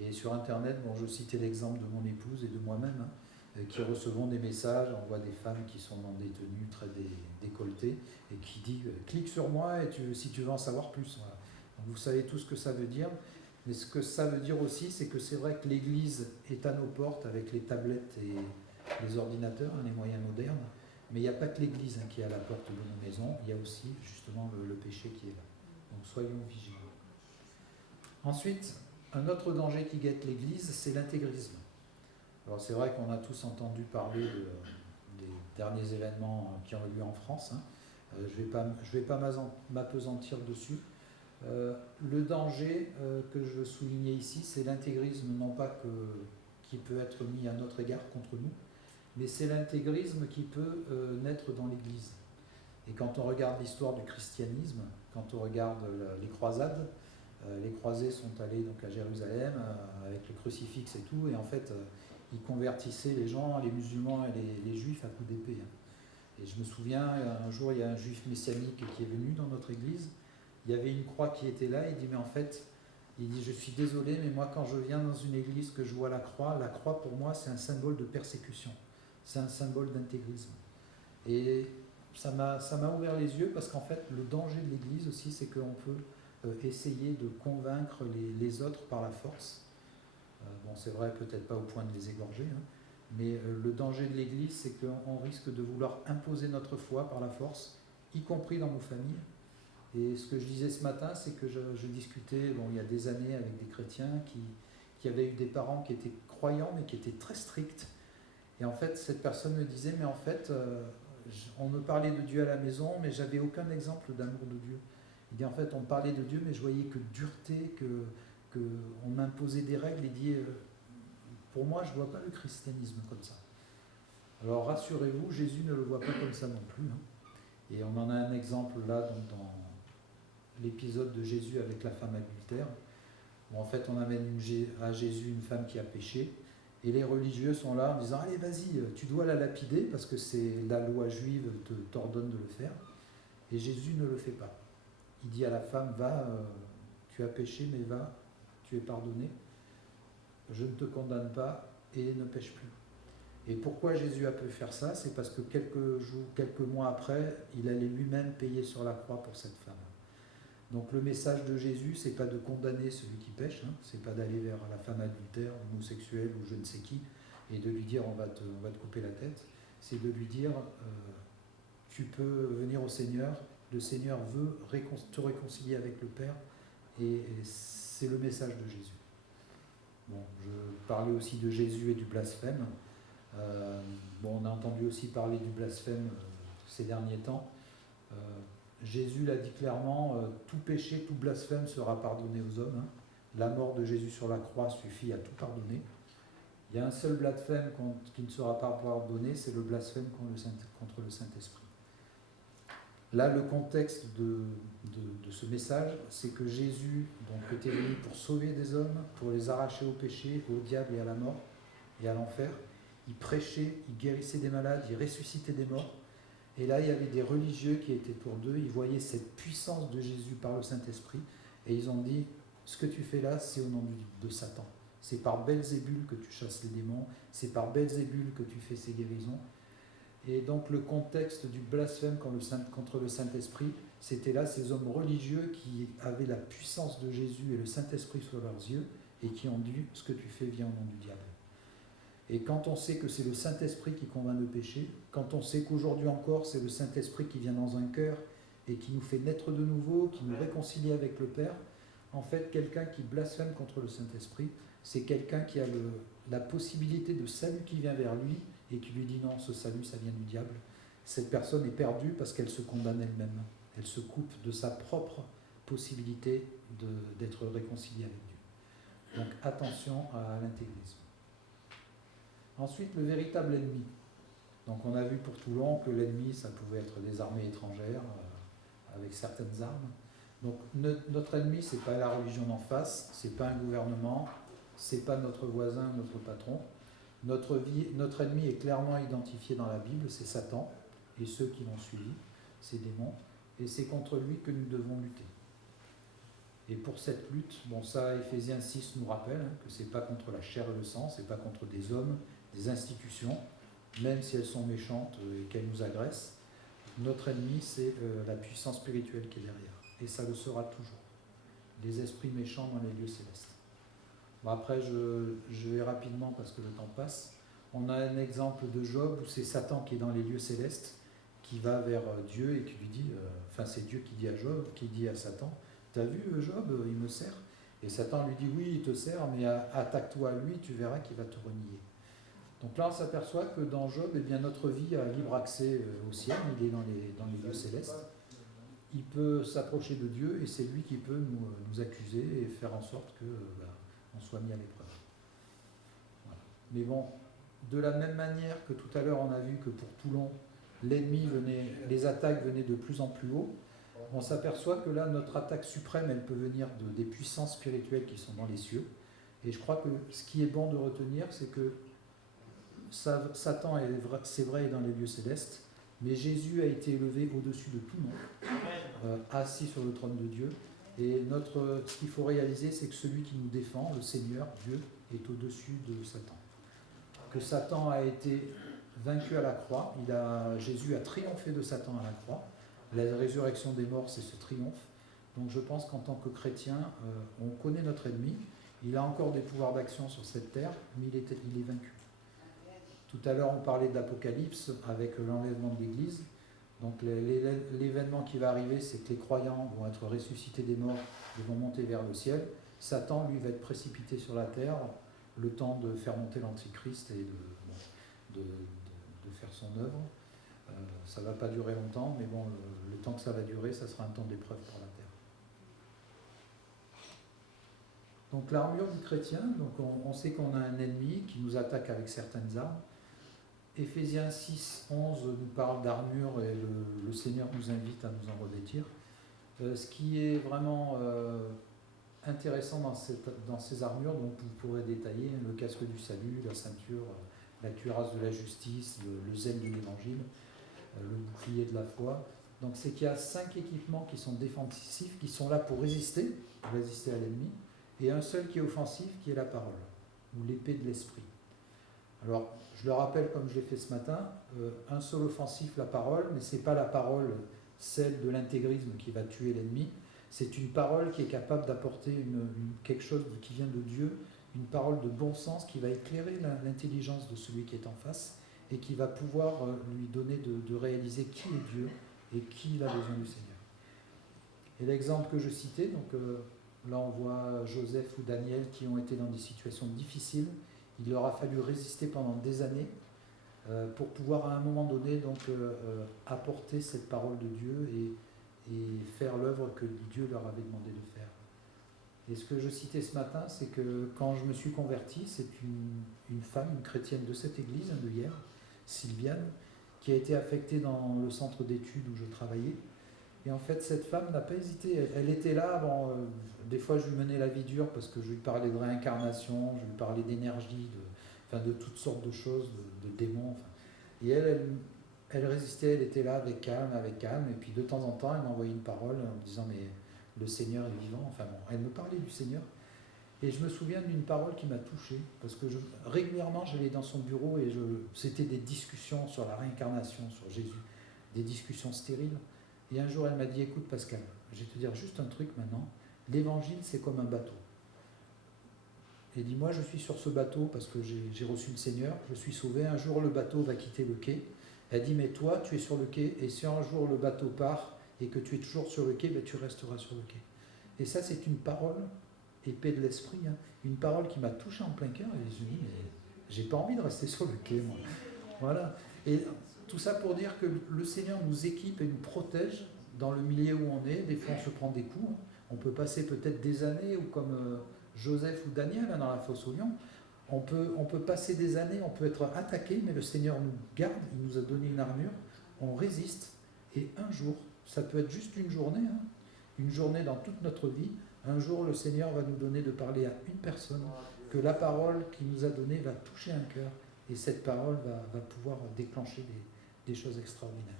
Et sur Internet, bon, je citais l'exemple de mon épouse et de moi-même, qui recevons des messages, on voit des femmes qui sont dans des tenues très décolletées et qui disent « clique sur moi si tu veux en savoir plus ». Voilà. Donc vous savez tout ce que ça veut dire. Mais ce que ça veut dire aussi, c'est que c'est vrai que l'Église est à nos portes avec les tablettes et les ordinateurs, les moyens modernes, mais il n'y a pas que l'Église qui est à la porte de nos maisons, il y a aussi justement le péché qui est là. Donc soyons vigilants. Ensuite, un autre danger qui guette l'Église, c'est l'intégrisme. Alors c'est vrai qu'on a tous entendu parler des derniers événements qui ont eu lieu en France. Je vais pas m'apesantir dessus. Le danger que je veux souligner ici, c'est l'intégrisme, non pas qui peut être mis à notre égard contre nous, mais c'est l'intégrisme qui peut naître dans l'Église. Et quand on regarde l'histoire du christianisme, quand on regarde les croisades, les croisés sont allés donc à Jérusalem avec le crucifix et tout, et en fait ils convertissaient les gens, les musulmans et les juifs à coups d'épée. Et je me souviens, un jour il y a un juif messianique qui est venu dans notre église, il y avait une croix qui était là, il dit mais en fait, il dit je suis désolé, mais moi quand je viens dans une église que je vois la croix pour moi c'est un symbole de persécution, c'est un symbole d'intégrisme. Et ça m'a ouvert les yeux parce qu'en fait le danger de l'église aussi c'est qu'on peut essayer de convaincre les autres par la force. Bon c'est vrai peut-être pas au point de les égorger, mais le danger de l'église c'est qu'on risque de vouloir imposer notre foi par la force, y compris dans nos familles. Et ce que je disais ce matin, c'est que je discutais il y a des années avec des chrétiens qui avaient eu des parents qui étaient croyants mais qui étaient très stricts. Et en fait, cette personne me disait, mais en fait, on me parlait de Dieu à la maison, mais j'avais aucun exemple d'amour de Dieu. Il dit, en fait, on parlait de Dieu, mais je voyais que dureté, qu'on m'imposait des règles. Il dit, pour moi, je ne vois pas le christianisme comme ça. Alors rassurez-vous, Jésus ne le voit pas comme ça non plus, hein. Et on en a un exemple là dans l'épisode de Jésus avec la femme adultère, où en fait on amène à Jésus une femme qui a péché, et les religieux sont là en disant allez vas-y, tu dois la lapider parce que c'est la loi juive t'ordonne de le faire, et Jésus ne le fait pas. Il dit à la femme va, tu as péché mais va, tu es pardonné, je ne te condamne pas et ne pêche plus. Et pourquoi Jésus a pu faire ça? C'est parce que quelques mois après, il allait lui-même payer sur la croix pour cette femme. Donc le message de Jésus, c'est pas de condamner celui qui pêche, hein, c'est pas d'aller vers la femme adultère, homosexuelle ou je ne sais qui, et de lui dire on va te couper la tête. C'est de lui dire tu peux venir au Seigneur, le Seigneur veut te réconcilier avec le Père, et c'est le message de Jésus. Bon, je parlais aussi de Jésus et du blasphème. On a entendu aussi parler du blasphème ces derniers temps. Jésus l'a dit clairement, tout péché, tout blasphème sera pardonné aux hommes, hein. La mort de Jésus sur la croix suffit à tout pardonner. Il y a un seul blasphème qui ne sera pas pardonné, c'est le blasphème contre le Saint-Esprit. Là, le contexte de ce message, c'est que Jésus était venu pour sauver des hommes, pour les arracher au péché, au diable et à la mort et à l'enfer. Il prêchait, il guérissait des malades, il ressuscitait des morts. Et là, il y avait des religieux qui étaient pour d'eux, ils voyaient cette puissance de Jésus par le Saint-Esprit, et ils ont dit, ce que tu fais là, c'est au nom de Satan. C'est par Belzébul que tu chasses les démons, c'est par Belzébul que tu fais ces guérisons. Et donc le contexte du blasphème contre le Saint-Esprit, c'était là ces hommes religieux qui avaient la puissance de Jésus et le Saint-Esprit sur leurs yeux, et qui ont dit, ce que tu fais vient au nom du diable. Et quand on sait que c'est le Saint-Esprit qui convainc de péché, quand on sait qu'aujourd'hui encore c'est le Saint-Esprit qui vient dans un cœur et qui nous fait naître de nouveau, qui nous réconcilie avec le Père, en fait quelqu'un qui blasphème contre le Saint-Esprit, c'est quelqu'un qui a la possibilité de salut qui vient vers lui et qui lui dit non, ce salut ça vient du diable. Cette personne est perdue parce qu'elle se condamne elle-même, elle se coupe de sa propre possibilité d'être réconciliée avec Dieu. Donc attention à l'intégrisme. Ensuite, le véritable ennemi. Donc on a vu pour Toulon que l'ennemi, ça pouvait être des armées étrangères avec certaines armes. Donc notre ennemi, c'est pas la religion d'en face, c'est pas un gouvernement, c'est pas notre voisin, notre patron. Notre ennemi est clairement identifié dans la Bible, c'est Satan et ceux qui l'ont suivi, ces démons, et c'est contre lui que nous devons lutter. Et pour cette lutte, ça, Éphésiens 6 nous rappelle que c'est pas contre la chair et le sang, c'est pas contre des hommes, des institutions, même si elles sont méchantes et qu'elles nous agressent. Notre ennemi, c'est la puissance spirituelle qui est derrière. Et ça le sera toujours. Les esprits méchants dans les lieux célestes. Après, je vais rapidement parce que le temps passe. On a un exemple de Job où c'est Satan qui est dans les lieux célestes, qui va vers Dieu et qui lui dit, c'est Dieu qui dit à Job, qui dit à Satan, t'as vu Job, il me sert? Et Satan lui dit, oui, il te sert, mais attaque-toi à lui, tu verras qu'il va te renier. Donc là, on s'aperçoit que dans Job, notre vie a libre accès au ciel, il est dans les lieux célestes. Il peut s'approcher de Dieu et c'est lui qui peut nous accuser et faire en sorte qu'on soit mis à l'épreuve. Voilà. Mais bon, de la même manière que tout à l'heure, on a vu que pour Toulon, les attaques venaient de plus en plus haut, on s'aperçoit que là, notre attaque suprême, elle peut venir des puissances spirituelles qui sont dans les cieux. Et je crois que ce qui est bon de retenir, c'est que Satan, c'est vrai, est dans les lieux célestes, mais Jésus a été élevé au-dessus de tout le monde, assis sur le trône de Dieu. Et ce qu'il faut réaliser, c'est que celui qui nous défend, le Seigneur, Dieu, est au-dessus de Satan. Que Satan a été vaincu à la croix, Jésus a triomphé de Satan à la croix. La résurrection des morts, c'est ce triomphe. Donc je pense qu'en tant que chrétien, on connaît notre ennemi, il a encore des pouvoirs d'action sur cette terre, mais il est vaincu. Tout à l'heure, on parlait de l'Apocalypse avec l'enlèvement de l'Église. Donc l'événement qui va arriver, c'est que les croyants vont être ressuscités des morts, ils vont monter vers le ciel. Satan, lui, va être précipité sur la terre, le temps de faire monter l'Antichrist et de faire son œuvre. Ça ne va pas durer longtemps, mais le temps que ça va durer, ça sera un temps d'épreuve pour la terre. Donc l'armure du chrétien, on sait qu'on a un ennemi qui nous attaque avec certaines armes. Éphésiens 6, 11 nous parle d'armure et le Seigneur nous invite à nous en revêtir. Ce qui est vraiment intéressant dans ces armures, donc vous pourrez détailler le casque du salut, la ceinture, la cuirasse de la justice, le zèle de l'évangile, le bouclier de la foi. Donc c'est qu'il y a 5 équipements qui sont défensifs, qui sont là pour résister à l'ennemi, et un seul qui est offensif, qui est la parole, ou l'épée de l'esprit. Alors, je le rappelle comme je l'ai fait ce matin, un seul offensif, la parole, mais ce n'est pas la parole, celle de l'intégrisme qui va tuer l'ennemi, c'est une parole qui est capable d'apporter quelque chose qui vient de Dieu, une parole de bon sens qui va éclairer l'intelligence de celui qui est en face et qui va pouvoir lui donner de réaliser qui est Dieu et qui il a besoin du Seigneur. Et l'exemple que je citais, donc là on voit Joseph ou Daniel qui ont été dans des situations difficiles. Il leur a fallu résister pendant des années pour pouvoir à un moment donné donc, apporter cette parole de Dieu et faire l'œuvre que Dieu leur avait demandé de faire. Et ce que je citais ce matin, c'est que quand je me suis converti, c'est une femme, une chrétienne de cette église, de hier, Sylviane, qui a été affectée dans le centre d'études où je travaillais. Et en fait, cette femme n'a pas hésité. Elle était là. Bon, des fois, je lui menais la vie dure parce que je lui parlais de réincarnation, je lui parlais d'énergie, de toutes sortes de choses, de démons. Enfin. Et elle résistait, elle était là avec calme. Et puis de temps en temps, elle m'envoyait une parole en me disant « mais le Seigneur est vivant ». Enfin bon, elle me parlait du Seigneur. Et je me souviens d'une parole qui m'a touché, parce que régulièrement, j'allais dans son bureau et c'était des discussions sur la réincarnation, sur Jésus, des discussions stériles. Et un jour, elle m'a dit « écoute Pascal, je vais te dire juste un truc maintenant, l'évangile c'est comme un bateau. » Elle dit « moi je suis sur ce bateau parce que j'ai reçu le Seigneur, je suis sauvé, un jour le bateau va quitter le quai. » Elle dit « mais toi tu es sur le quai et si un jour le bateau part et que tu es toujours sur le quai, ben, tu resteras sur le quai. » Et ça c'est une parole, épée de l'esprit, hein, une parole qui m'a touché en plein cœur et je me dis « mais j'ai pas envie de rester sur le quai moi. » Voilà. Et tout ça pour dire que le Seigneur nous équipe et nous protège dans le milieu où on est. Des fois, on se prend des coups. On peut passer peut-être des années, ou comme Joseph ou Daniel dans la fosse aux lions, on peut passer des années, on peut être attaqué, mais le Seigneur nous garde, il nous a donné une armure, on résiste, et un jour, ça peut être juste une journée dans toute notre vie, un jour le Seigneur va nous donner de parler à une personne, que la parole qu'il nous a donnée va toucher un cœur, et cette parole va pouvoir déclencher des choses extraordinaires.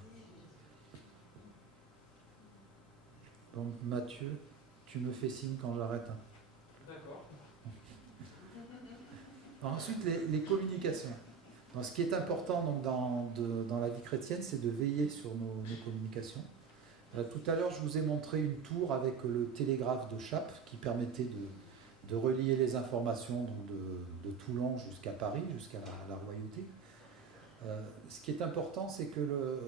Donc Mathieu, tu me fais signe quand j'arrête. Hein. D'accord. Ensuite, les communications. Donc, ce qui est important donc, dans la vie chrétienne, c'est de veiller sur nos communications. Tout à l'heure, je vous ai montré une tour avec le télégraphe de Chappe qui permettait de relier les informations donc, de Toulon jusqu'à Paris, jusqu'à la royauté. Ce qui est important, c'est que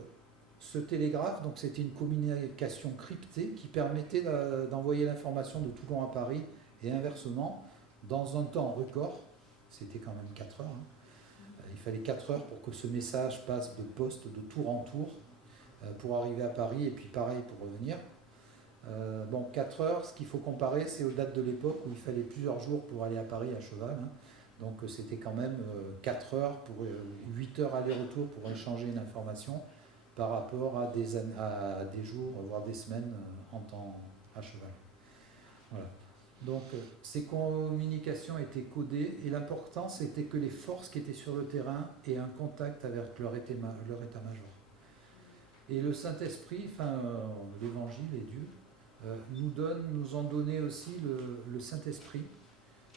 ce télégraphe, donc c'était une communication cryptée qui permettait d'envoyer l'information de Toulon à Paris et inversement dans un temps record. C'était quand même 4 heures. Hein. Il fallait 4 heures pour que ce message passe de poste de tour en tour pour arriver à Paris et puis pareil pour revenir. 4 heures, ce qu'il faut comparer, c'est aux dates de l'époque où il fallait plusieurs jours pour aller à Paris à cheval. Hein. Donc c'était quand même 4 heures pour 8 heures aller-retour pour échanger une information par rapport à des jours, voire des semaines en temps à cheval. Voilà. Donc ces communications étaient codées et l'important c'était que les forces qui étaient sur le terrain aient un contact avec leur état-major. Et le Saint-Esprit, l'Évangile et Dieu, nous ont donné aussi le Saint-Esprit.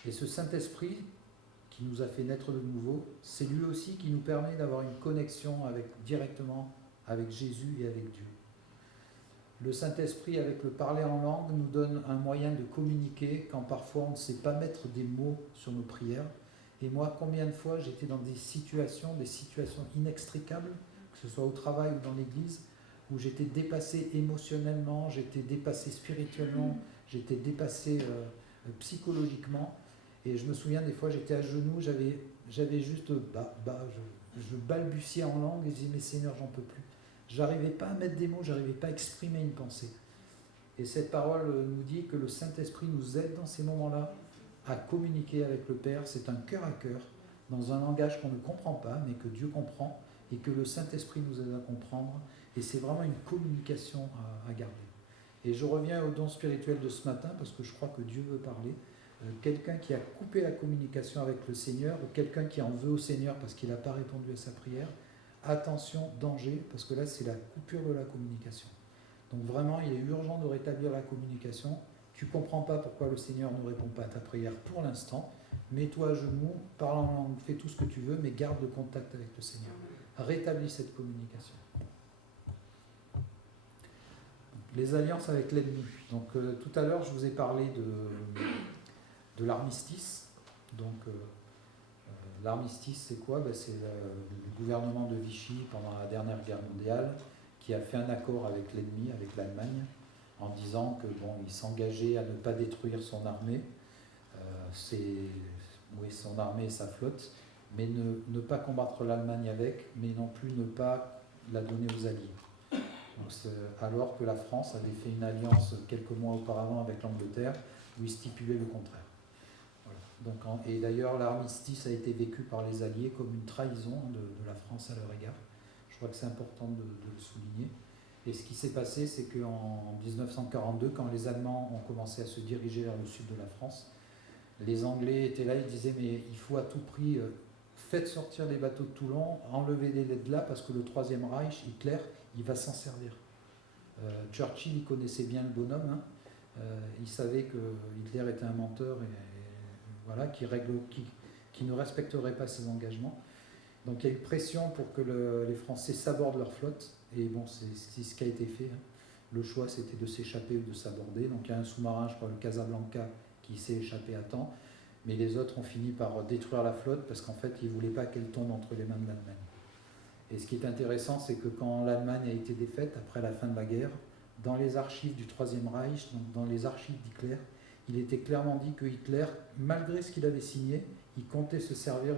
Et ce Saint-Esprit qui nous a fait naître de nouveau, c'est lui aussi qui nous permet d'avoir une connexion directement avec Jésus et avec Dieu. Le Saint-Esprit, avec le parler en langue, nous donne un moyen de communiquer quand parfois on ne sait pas mettre des mots sur nos prières. Et moi, combien de fois j'étais dans des situations inextricables, que ce soit au travail ou dans l'église, où j'étais dépassé émotionnellement, j'étais dépassé spirituellement, j'étais dépassé psychologiquement. Et je me souviens, des fois, j'étais à genoux, j'avais juste je balbutiais en langue et je disais, mais Seigneur, j'en peux plus. J'arrivais pas à mettre des mots, j'arrivais pas à exprimer une pensée. Et cette parole nous dit que le Saint-Esprit nous aide dans ces moments-là à communiquer avec le Père. C'est un cœur à cœur. dans un langage qu'on ne comprend pas, mais que Dieu comprend et que le Saint-Esprit nous aide à comprendre. Et c'est vraiment une communication à garder. Et je reviens au don spirituel de ce matin, parce que je crois que Dieu veut parler. Quelqu'un qui a coupé la communication avec le Seigneur, ou quelqu'un qui en veut au Seigneur parce qu'il n'a pas répondu à sa prière, attention, danger, parce que là c'est la coupure de la communication. Donc vraiment, il est urgent de rétablir la communication. Tu ne comprends pas pourquoi le Seigneur ne répond pas à ta prière pour l'instant. Mets-toi à genoux, parle en langue, fais tout ce que tu veux, mais garde le contact avec le Seigneur. Rétablis cette communication. Les alliances avec l'ennemi. Donc tout à l'heure, je vous ai parlé de l'armistice. Donc l'armistice, c'est quoi? C'est le gouvernement de Vichy pendant la dernière guerre mondiale qui a fait un accord avec l'ennemi, avec l'Allemagne, en disant que il s'engageait à ne pas détruire son armée, son armée et sa flotte, mais ne pas combattre l'Allemagne avec, mais non plus ne pas la donner aux Alliés. Donc, alors que la France avait fait une alliance quelques mois auparavant avec l'Angleterre, où il stipulait le contraire. Voilà. Donc, et d'ailleurs, l'armistice a été vécu par les Alliés comme une trahison de la France à leur égard. Je crois que c'est important de le souligner. Et ce qui s'est passé, c'est qu'en 1942, quand les Allemands ont commencé à se diriger vers le sud de la France, les Anglais étaient là, ils disaient mais il faut à tout prix, faites sortir les bateaux de Toulon, enlevez-les de là parce que le Troisième Reich, Hitler, il va s'en servir. Churchill, il connaissait bien le bonhomme, il savait que Hitler était un menteur et qui ne respecterait pas ses engagements. Donc il y a eu pression pour que les Français sabordent leur flotte, et c'est ce qui a été fait. Le choix, c'était de s'échapper ou de saborder. Donc il y a un sous-marin, je crois, le Casablanca, qui s'est échappé à temps, mais les autres ont fini par détruire la flotte parce qu'en fait, ils ne voulaient pas qu'elle tombe entre les mains de l'Allemagne. Et ce qui est intéressant, c'est que quand l'Allemagne a été défaite, après la fin de la guerre, dans les archives du Troisième Reich, donc dans les archives d'Hitler, il était clairement dit que Hitler, malgré ce qu'il avait signé, il comptait se servir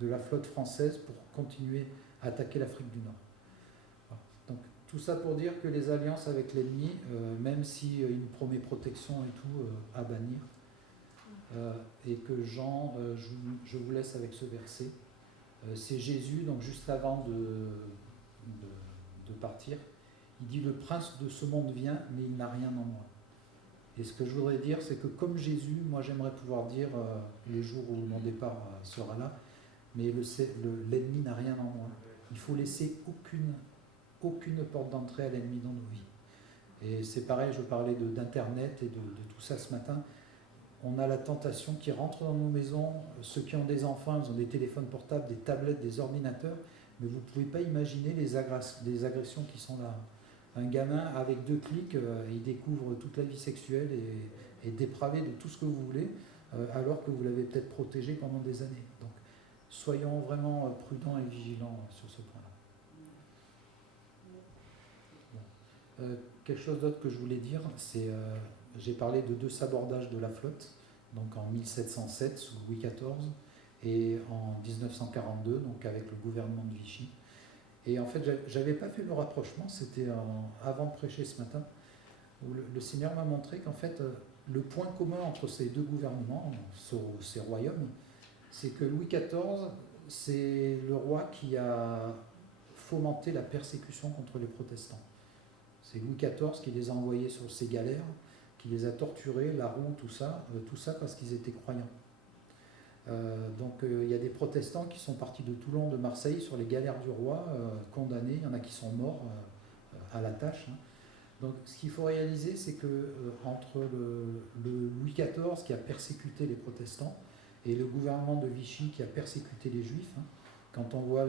de la flotte française pour continuer à attaquer l'Afrique du Nord. Donc tout ça pour dire que les alliances avec l'ennemi, même s'il nous promet protection et tout, à bannir, et que Jean, je vous laisse avec ce verset, c'est Jésus, donc juste avant de partir, il dit « Le prince de ce monde vient, mais il n'a rien en moi ». Et ce que je voudrais dire, c'est que comme Jésus, moi j'aimerais pouvoir dire, les jours où mon départ sera là, mais l'ennemi n'a rien en moi. Il faut laisser aucune porte d'entrée à l'ennemi dans nos vies. Et c'est pareil, je parlais d'Internet et de tout ça ce matin. On a la tentation qui rentre dans nos maisons. Ceux qui ont des enfants, ils ont des téléphones portables, des tablettes, des ordinateurs, mais vous ne pouvez pas imaginer les agressions qui sont là. Un gamin, avec 2 clics, il découvre toute la vie sexuelle et dépravé de tout ce que vous voulez, alors que vous l'avez peut-être protégé pendant des années. Donc, soyons vraiment prudents et vigilants sur ce point-là. Quelque chose d'autre que je voulais dire, c'est j'ai parlé de 2 sabordages de la flotte, donc en 1707 sous Louis XIV et en 1942, donc avec le gouvernement de Vichy. Et en fait, j'avais pas fait le rapprochement, c'était avant de prêcher ce matin, où le Seigneur m'a montré qu'en fait, le point commun entre ces 2 gouvernements, ces royaumes, c'est que Louis XIV, c'est le roi qui a fomenté la persécution contre les protestants. C'est Louis XIV qui les a envoyés sur ces galères, qui les a torturés, la roue, tout ça parce qu'ils étaient croyants. Donc il y a des protestants qui sont partis de Toulon, de Marseille, sur les galères du roi, condamnés, il y en a qui sont morts à la tâche. Donc ce qu'il faut réaliser, c'est que entre le Louis XIV qui a persécuté les protestants et le gouvernement de Vichy qui a persécuté les juifs, quand on voit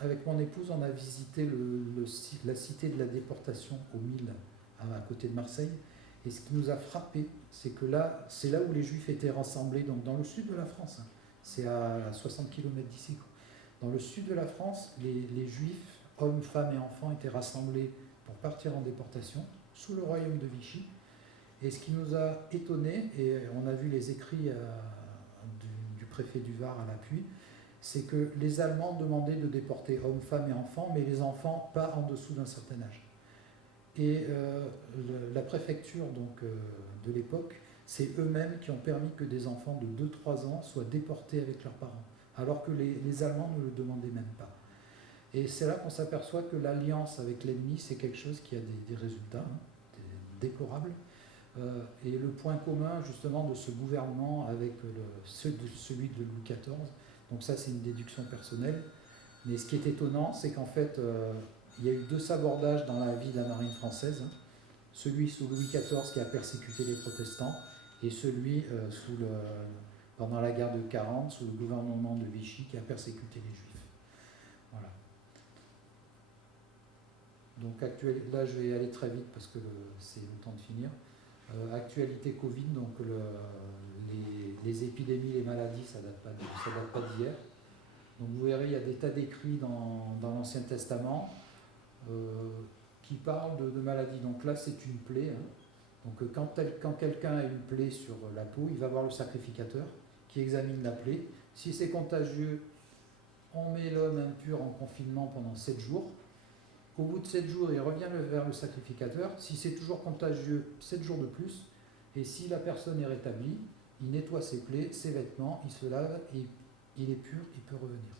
avec mon épouse, on a visité la cité de la déportation au Mille, à côté de Marseille. Et ce qui nous a frappé, c'est que là, c'est là où les Juifs étaient rassemblés, donc dans le sud de la France. C'est à 60 km d'ici. Dans le sud de la France, les Juifs, hommes, femmes et enfants, étaient rassemblés pour partir en déportation sous le royaume de Vichy. Et ce qui nous a étonnés, et on a vu les écrits du préfet du Var à l'appui, c'est que les Allemands demandaient de déporter hommes, femmes et enfants, mais les enfants pas en dessous d'un certain âge. Et la préfecture de l'époque c'est eux-mêmes qui ont permis que des enfants de 2-3 ans soient déportés avec leurs parents, alors que les Allemands ne le demandaient même pas. Et c'est là qu'on s'aperçoit que l'alliance avec l'ennemi, c'est quelque chose qui a des résultats déplorables. Et le point commun justement de ce gouvernement avec celui de Louis XIV, donc ça c'est une déduction personnelle, mais ce qui est étonnant, c'est qu'en fait, il y a eu 2 sabordages dans la vie de la marine française, celui sous Louis XIV qui a persécuté les protestants, et celui pendant la guerre de 40, sous le gouvernement de Vichy, qui a persécuté les Juifs. Voilà. Donc là, je vais aller très vite parce que c'est le temps de finir. Actualité Covid, donc les épidémies, les maladies, ça date pas d'hier. Donc vous verrez, il y a des tas d'écrits dans l'Ancien Testament qui parlent de maladies. Donc là, c'est une plaie. Donc quand quelqu'un a une plaie sur la peau, il va voir le sacrificateur qui examine la plaie. Si c'est contagieux, on met l'homme impur en confinement pendant 7 jours. Au bout de 7 jours, il revient vers le sacrificateur. Si c'est toujours contagieux, 7 jours de plus. Et si la personne est rétablie, il nettoie ses plaies, ses vêtements, il se lave et il est pur, il peut revenir.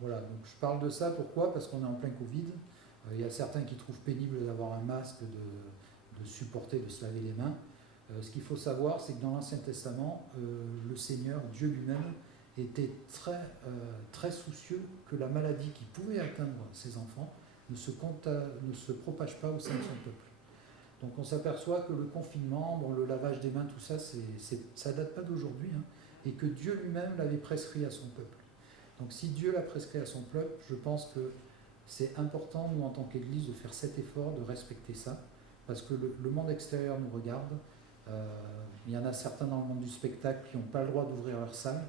Voilà, donc je parle de ça, pourquoi? Parce qu'on est en plein Covid. Il y a certains qui trouvent pénible d'avoir un masque, de supporter, de se laver les mains. Ce qu'il faut savoir, c'est que dans l'Ancien Testament, le Seigneur, Dieu lui-même, était très soucieux que la maladie qui pouvait atteindre ses enfants ne se propage pas au sein de son peuple. Donc on s'aperçoit que le confinement, le lavage des mains, tout ça, ça date pas d'aujourd'hui, et que Dieu lui-même l'avait prescrit à son peuple. Donc si Dieu l'a prescrit à son peuple, je pense que c'est important, nous en tant qu'Église, de faire cet effort, de respecter ça, parce que le monde extérieur nous regarde. Il y en a certains dans le monde du spectacle qui n'ont pas le droit d'ouvrir leur salle.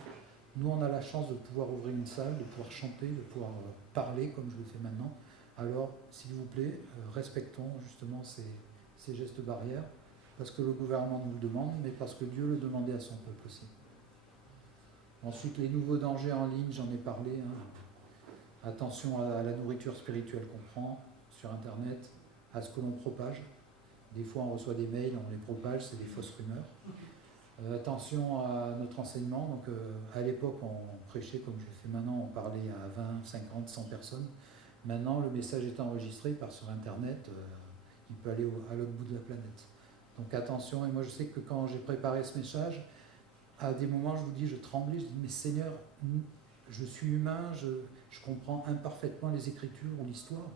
Nous, on a la chance de pouvoir ouvrir une salle, de pouvoir chanter, de pouvoir parler comme je le fais maintenant. Alors, s'il vous plaît, respectons justement ces gestes barrières, parce que le gouvernement nous le demande, mais parce que Dieu le demandait à son peuple aussi. Ensuite, les nouveaux dangers en ligne, j'en ai parlé. Attention à la nourriture spirituelle qu'on prend sur Internet, à ce que l'on propage. Des fois, on reçoit des mails, on les propage, c'est des fausses rumeurs. Attention à notre enseignement. Donc, à l'époque, on prêchait comme je le fais maintenant, on parlait à 20, 50, 100 personnes. Maintenant, le message est enregistré, il part sur Internet, il peut aller à l'autre bout de la planète. Donc attention, et moi je sais que quand j'ai préparé ce message, à des moments je vous dis, je tremblais, je dis, mais Seigneur, je suis humain, je comprends imparfaitement les Écritures ou l'histoire,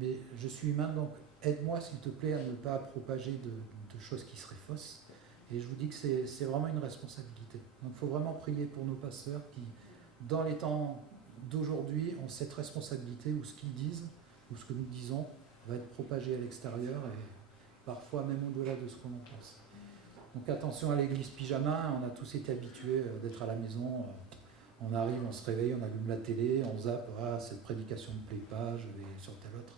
mais je suis humain, donc aide-moi s'il te plaît à ne pas propager de choses qui seraient fausses. Et je vous dis que c'est vraiment une responsabilité. Donc il faut vraiment prier pour nos pasteurs qui, dans les temps d'aujourd'hui, ont cette responsabilité où ce qu'ils disent, ou ce que nous disons, va être propagé à l'extérieur et parfois même au-delà de ce qu'on en pense. Donc attention à l'église pyjama, on a tous été habitués d'être à la maison, on arrive, on se réveille, on allume la télé, on zappe, cette prédication ne me plaît pas, je vais sur tel autre.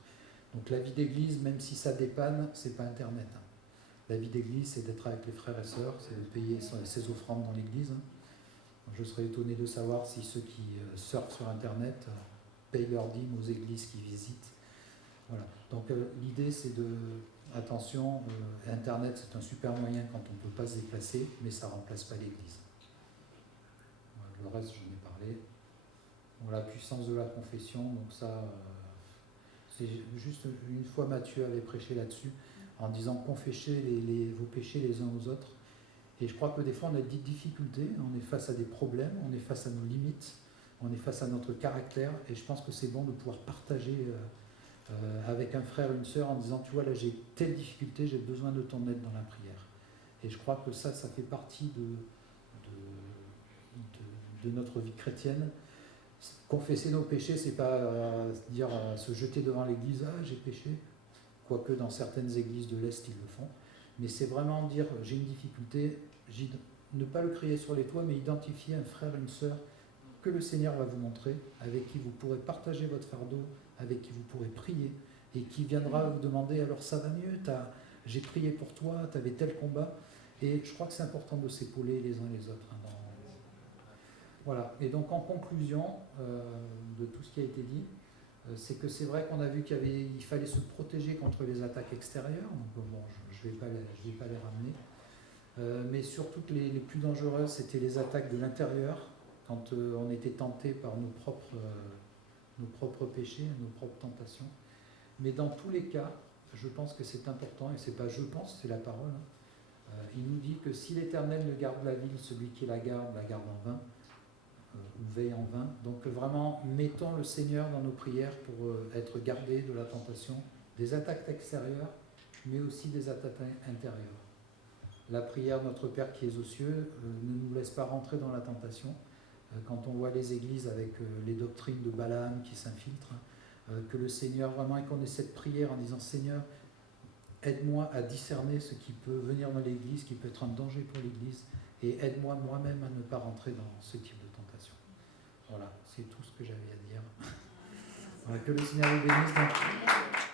Donc la vie d'église, même si ça dépanne, c'est pas Internet. La vie d'église, c'est d'être avec les frères et sœurs, c'est de payer ses offrandes dans l'église. Je serais étonné de savoir si ceux qui surfent sur Internet payent leurs dîmes aux églises qu'ils visitent. Voilà. Donc l'idée c'est attention, Internet c'est un super moyen quand on ne peut pas se déplacer, mais ça ne remplace pas l'église. Voilà, le reste j'en ai parlé. Bon, la puissance de la confession, donc ça, c'est juste une fois Matthieu avait prêché là-dessus, en disant confessez vos péchés les uns aux autres. Et je crois que des fois on a des difficultés, on est face à des problèmes, on est face à nos limites, on est face à notre caractère, et je pense que c'est bon de pouvoir partager avec un frère, une sœur, en disant tu vois là j'ai telle difficulté, j'ai besoin de ton aide dans la prière. Et je crois que ça fait partie de notre vie chrétienne. Confesser nos péchés, c'est pas dire se jeter devant l'église, j'ai péché, quoique dans certaines églises de l'Est ils le font. Mais c'est vraiment dire j'ai une difficulté, ne pas le crier sur les toits, mais identifier un frère, une sœur que le Seigneur va vous montrer, avec qui vous pourrez partager votre fardeau, avec qui vous pourrez prier, et qui viendra vous demander alors ça va mieux, j'ai prié pour toi, tu avais tel combat. Et je crois que c'est important de s'épauler les uns les autres. Voilà, et donc en conclusion de tout ce qui a été dit, c'est que c'est vrai qu'on a vu qu'il fallait se protéger contre les attaques extérieures, donc bon, je vais pas les ramener. Mais surtout les plus dangereuses, c'était les attaques de l'intérieur, quand on était tenté par nos propres péchés, nos propres tentations. Mais dans tous les cas, je pense que c'est important, et c'est pas je pense, c'est la parole. Il nous dit que si l'Éternel ne garde la ville, celui qui la garde en vain, ou veille en vain. Donc vraiment, mettons le Seigneur dans nos prières pour être gardés de la tentation, des attaques extérieures, mais aussi des attaques intérieures. La prière Notre Père qui es aux cieux ne nous laisse pas rentrer dans la tentation. Quand on voit les églises avec les doctrines de Balaam qui s'infiltrent, que le Seigneur vraiment, et qu'on ait cette prière en disant Seigneur, aide-moi à discerner ce qui peut venir dans l'église, qui peut être un danger pour l'église, et aide-moi moi-même à ne pas rentrer dans ce type de tentation. Voilà, c'est tout ce que j'avais à dire. Voilà, que le Seigneur vous bénisse.